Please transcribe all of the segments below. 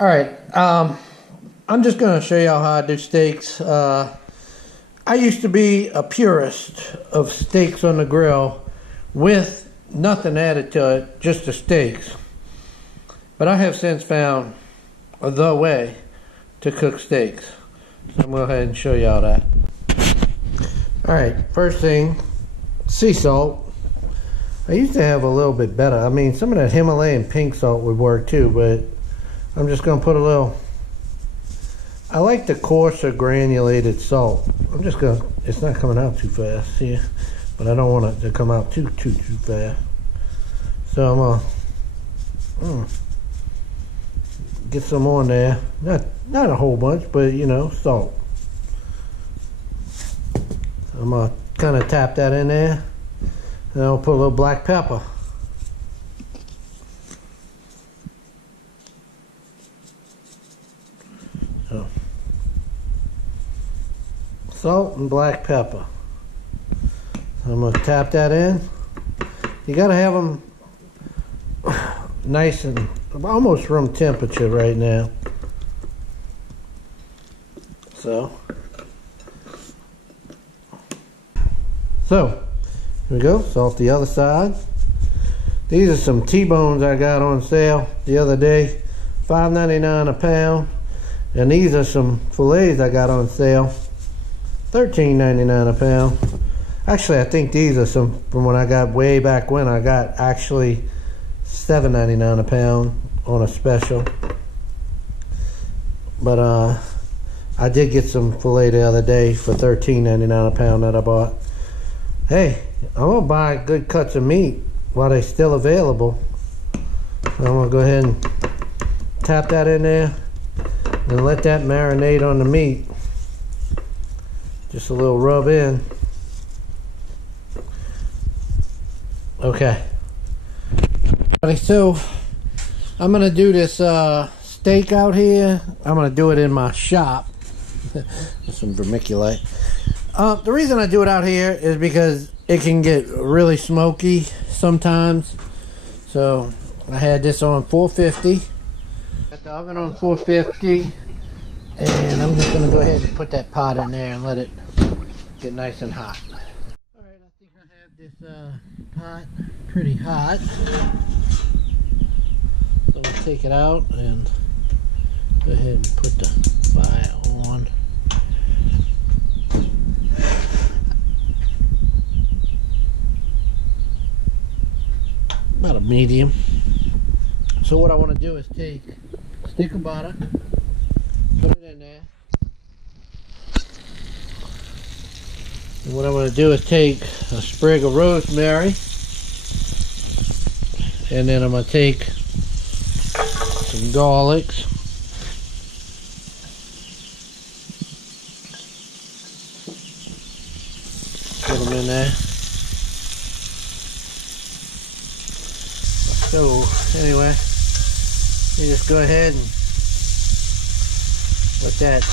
Alright, I'm just going to show y'all how I do steaks. I used to be a purist of steaks on the grill with nothing added to it, just the steaks. But I have since found the way to cook steaks. So I'm going to go ahead and show y'all that. Alright, first thing, sea salt. I used to have a little bit better. I mean, some of that Himalayan pink salt would work too, but I'm just going to put a little. I like the coarser granulated salt. I'm just going to, it's not coming out too fast here, but I don't want it to come out too fast. So I'm going to get some on there. Not a whole bunch, but you know, salt. I'm going to kind of tap that in there. And I'll put a little black pepper. So, salt and black pepper. So I'm going to tap that in. You got to have them nice and almost room temperature right now. So here we go, salt the other side. These are some T-bones I got on sale the other day, $5.99 a pound. And these are some fillets I got on sale, $13.99 a pound. Actually, I think these are some from when I got way back when. I got actually $7.99 a pound on a special. But I did get some filet the other day for $13.99 a pound that I bought. Hey, I'm gonna buy good cuts of meat while they're still available. So I'm gonna go ahead and tap that in there and let that marinate on the meat. Just a little rub in. Okay. So I'm gonna do this steak out here. I'm gonna do it in my shop. With some vermiculite. The reason I do it out here is because it can get really smoky sometimes. So I had this on 450. Got the oven on 450. And I'm just going to go ahead and put that pot in there and let it get nice and hot. Alright, I think I have this pot pretty hot. So I'm going to take it out and go ahead and put the fire on. About a medium. So what I want to do is take a stick of butter, put it in there, and what I'm going to do is take a sprig of rosemary, and then I'm going to take some garlics, put them in there. So anyway, you just go ahead and let that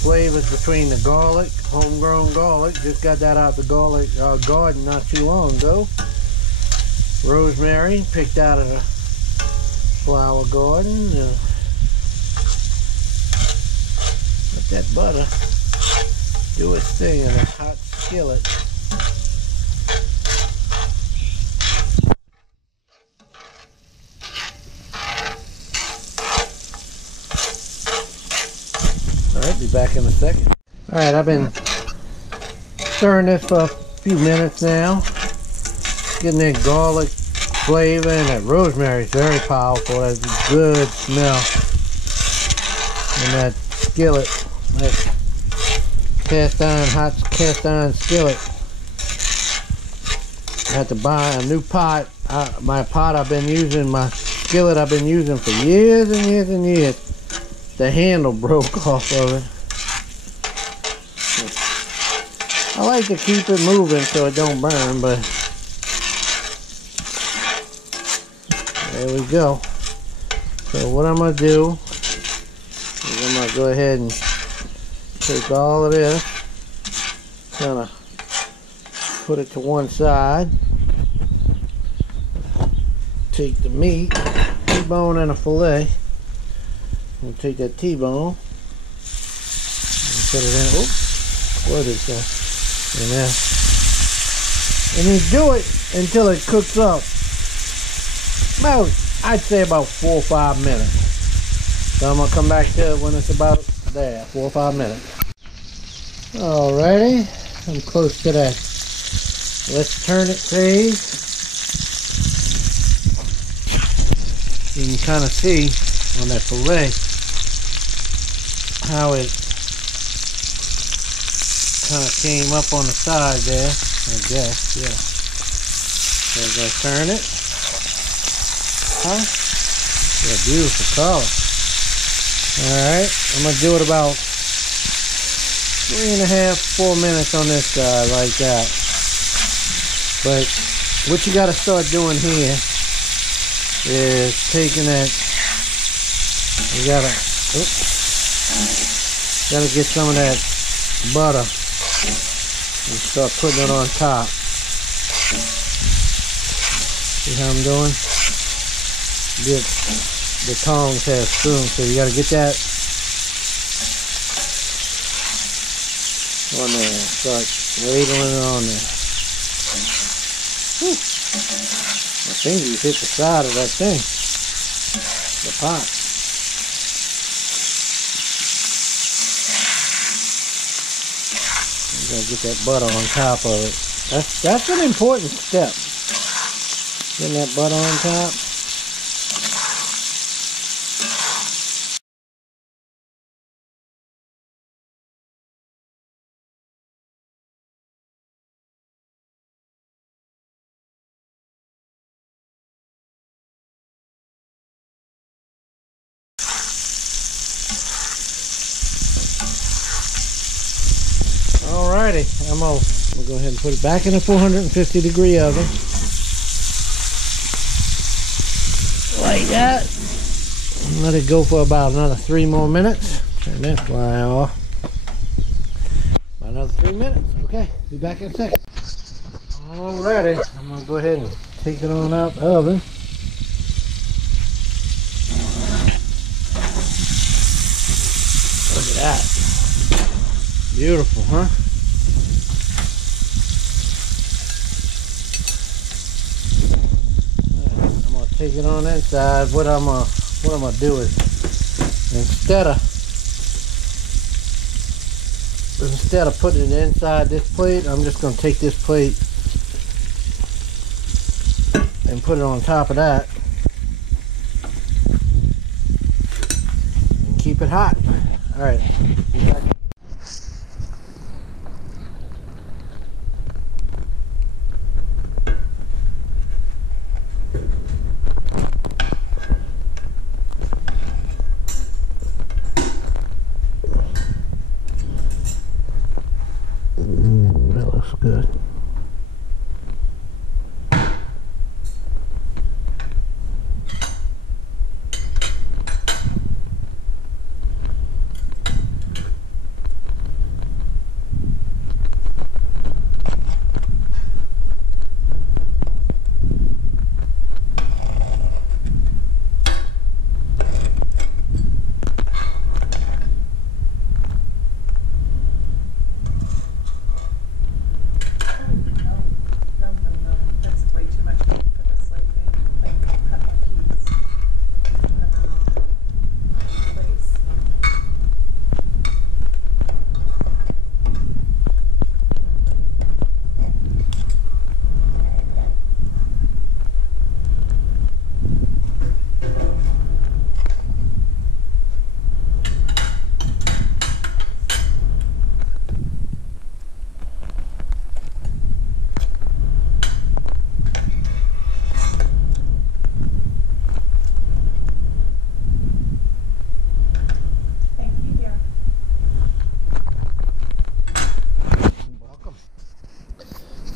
flavors between the garlic, homegrown garlic. Just got that out the garlic garden not too long ago. Rosemary picked out of the flower garden. Let that butter do its thing in a hot skillet. Alright, be back in a second. Alright, I've been stirring this for a few minutes now. Getting that garlic flavor, and that rosemary is very powerful. That's a good smell. And that skillet, that cast iron, hot cast iron skillet. I had to buy a new pot. My pot I've been using, my skillet I've been using for years and years and years. The handle broke off of it. I like to keep it moving so it don't burn, but there we go. So what I'm going to do is I'm going to go ahead and take all of this, kind of put it to one side, take the meat, T-bone and a fillet, we'll take that T-bone and put it in. Oh, what is that? And you do it until it cooks up. About, I'd say about 4 or 5 minutes. So I'm gonna come back to it when it's about there, 4 or 5 minutes. Alrighty, I'm close to that. Let's turn it phase. You can kind of see on that filet how it kind of came up on the side there, I guess, yeah. So I'm gonna turn it. Huh? Yeah, beautiful color. Alright, I'm gonna do it about 3.5, 4 minutes on this side, like that. But what you gotta start doing here is taking that, you gotta get some of that butter and start putting it on top. See how I'm doing? Get the tongs have spoon, so you gotta get that on there. Start ladling it on there. Whew. My fingers hit the side of that thing, the pot. You gotta get that butter on top of it. That's an important step. Getting that butter on top. Alrighty, I'm gonna go ahead and put it back in a 450 degree oven. Like that. And let it go for about another 3 more minutes. Turn that fly off. About another 3 minutes. Okay, be back in a second. Alrighty, I'm gonna go ahead and take it on out the oven. Look at that. Beautiful, huh? I'm gonna take it on inside. What I'm gonna do is instead of putting it inside this plate, I'm just gonna take this plate and put it on top of that and keep it hot. All right. Be back. That looks good.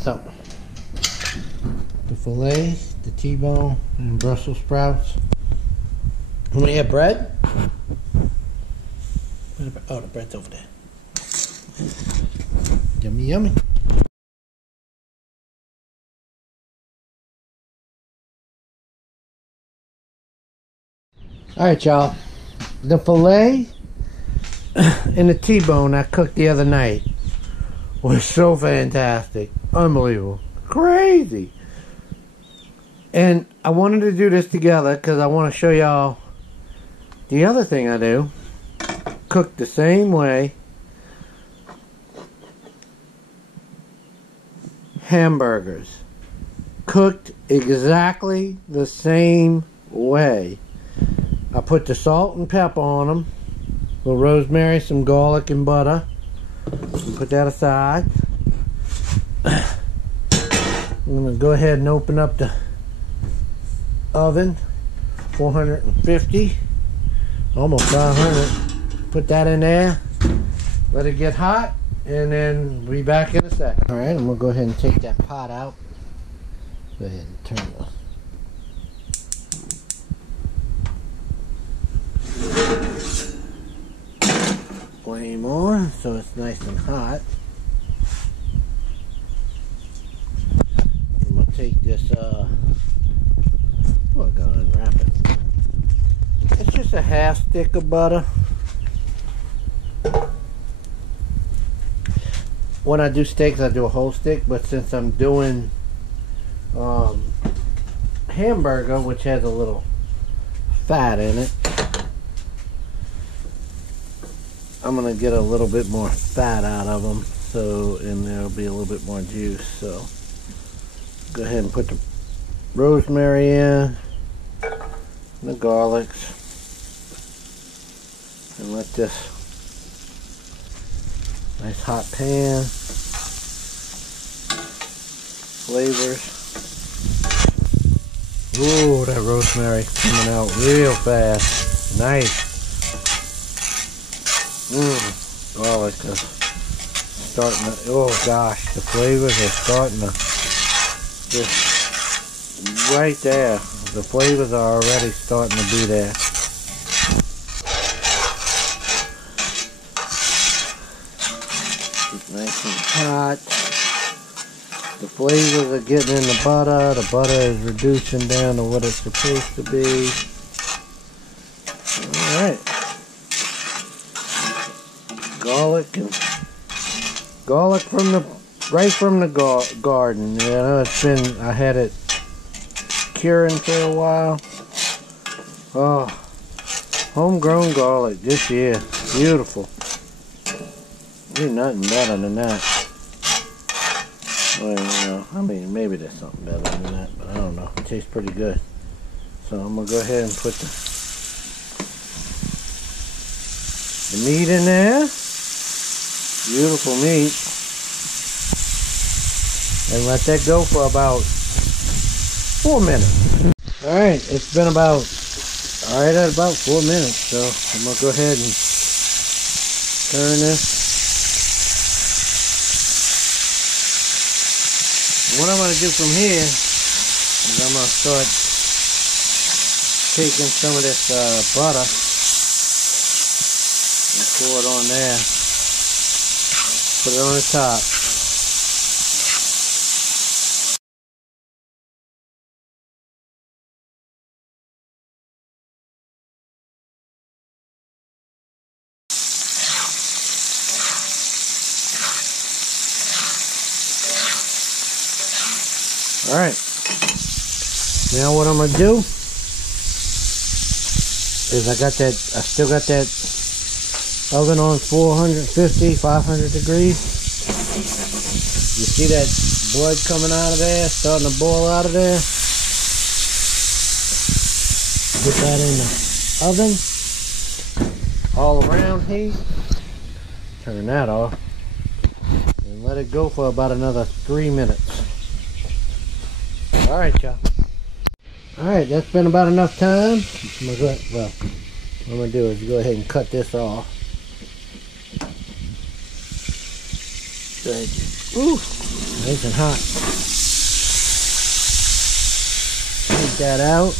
So, the filet, the T-bone, and Brussels sprouts. And we have bread. Oh, the bread's over there. Yummy, yummy. All right, y'all. the filet and the T-bone I cooked the other night was so fantastic. Unbelievable. Crazy. And I wanted to do this together because I want to show y'all the other thing I do. Cooked the same way. Hamburgers. Cooked exactly the same way. I put the salt and pepper on them. A little rosemary, some garlic and butter. Put that aside. I'm going to go ahead and open up the oven. 450. Almost 500. Put that in there. Let it get hot. And then be back in a second. Alright, I'm going to go ahead and take that pot out. Go ahead and turn the flame on so it's nice and hot. I'm going to take this, I gotta unwrap it. It's just a half stick of butter. When I do steaks, I do a whole stick, but since I'm doing hamburger, which has a little fat in it, I'm gonna get a little bit more fat out of them, so, and there'll be a little bit more juice. So go ahead and put the rosemary in, and the garlics, and let this nice hot pan, flavors. Ooh, that rosemary coming out real fast. Nice. Garlic is starting to, oh gosh, the flavors are starting to just right there. The flavors are already starting to be there. Nice and hot. The flavors are getting in the butter. The butter is reducing down to what it's supposed to be. Alright. Garlic from the right from the garden. You know, it's been, I had it curing for a while. Oh, homegrown garlic this year. Beautiful. There's nothing better than that. Well, you know, I mean, maybe there's something better than that, but I don't know. It tastes pretty good. So I'm gonna go ahead and put the meat in there. Beautiful meat. And let that go for about 4 minutes. Alright, it's been about, alright, at about 4 minutes. So I'm gonna go ahead and turn this. What I'm going to do from here is I'm going to start taking some of this butter and pour it on there. Put it on the top. Alright, now what I'm going to do is I still got that oven on 450, 500 degrees. You see that blood coming out of there, starting to boil out of there? Put that in the oven, all around heat. Turn that off and let it go for about another 3 minutes. Alright, y'all. Alright, that's been about enough time. What I'm going to do is go ahead and cut this off. Go ahead. Ooh, nice and hot. Take that out.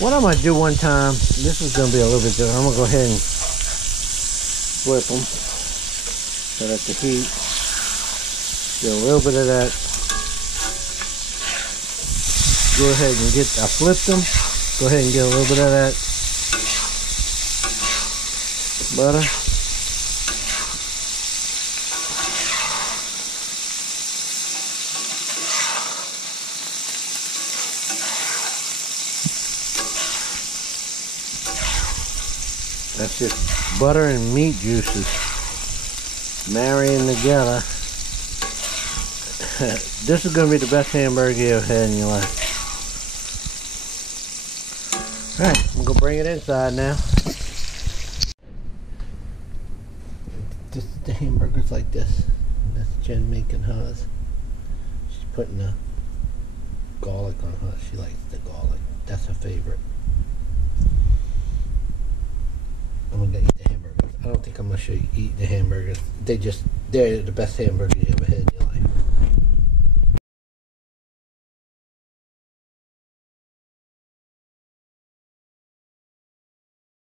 What I'm going to do one time, this is going to be a little bit different. I'm going to go ahead and flip them. So that the heat, get a little bit of that. Go ahead and get, I flipped them. Go ahead and get a little bit of that butter. That's just butter and meat juices marrying together. This is going to be the best hamburger you ever had in your life. Alright, I'm going to bring it inside now. The hamburger's like this. That's Jen making hers. She's putting the garlic on hers. She likes the garlic. That's her favorite. I'm gonna eat the hamburgers. I don't think I'm gonna show you eat the hamburgers. They're the best hamburgers you ever